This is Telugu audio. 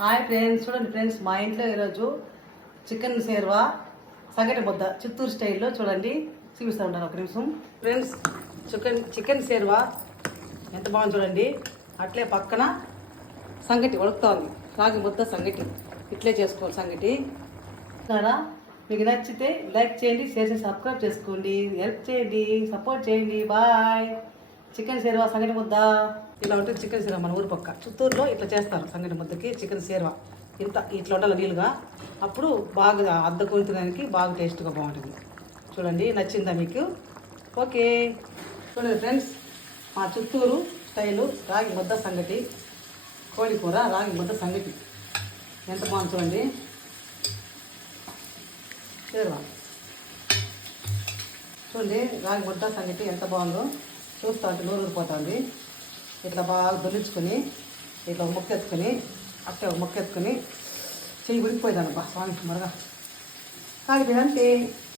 హాయ్ ఫ్రెండ్స్, చూడండి ఫ్రెండ్స్, మా ఇంట్లో ఈరోజు చికెన్ సేర్వా సంగటి ముద్ద చిత్తూరు స్టైల్లో చూడండి చూపిస్తూ ఉంటాను. ఒక నిమిషం ఫ్రెండ్స్, చికెన్ సేర్వా ఎంత బాగుంది చూడండి. అట్లే పక్కన సంగటి ఉడుకుతా ఉంది, రాగి ముద్ద సంగటి. ఇట్లే చేసుకోవాలి సంగటి. మీకు నచ్చితే లైక్ చేయండి, షేర్ చేసి సబ్స్క్రైబ్ చేసుకోండి, హెల్ప్ చేయండి, సపోర్ట్ చేయండి. బాయ్. చికెన్ సేర్వా సంగటి ముద్ద ఇలా ఉంటుంది. చికెన్ సేర్వా మన ఊరు పక్క చిత్తూరులో ఇట్లా చేస్తారు. సంగటి ముద్దకి చికెన్ సేర్వా ఇట్లా ఉండాలి నీళ్ళుగా. అప్పుడు బాగా అద్దకొని తినడానికి బాగా టేస్ట్గా బాగుంటుంది. చూడండి, నచ్చిందా మీకు? ఓకే, చూడండి ఫ్రెండ్స్, మా చిత్తూరు స్టైలు రాగి ముద్ద సంగటి, కోడి కూర రాగి ముద్ద సంగటి ఎంత బాగుంది చూడండి. సేర్వా చూడండి, రాగి ముద్ద సంగటి ఎంత బాగుందో. చూస్తూ ఉంటే నూరు ఊరిపోతుంది. ఇట్లా బాగా దొరించుకొని ఇట్లా ఒక ముక్క ఎత్తుకొని అట్టే ఒక ముక్క ఎత్తుకొని చెయ్యి ఉడికిపోయిందన్న స్వామి మరగా కాలిపోయింది అంతే.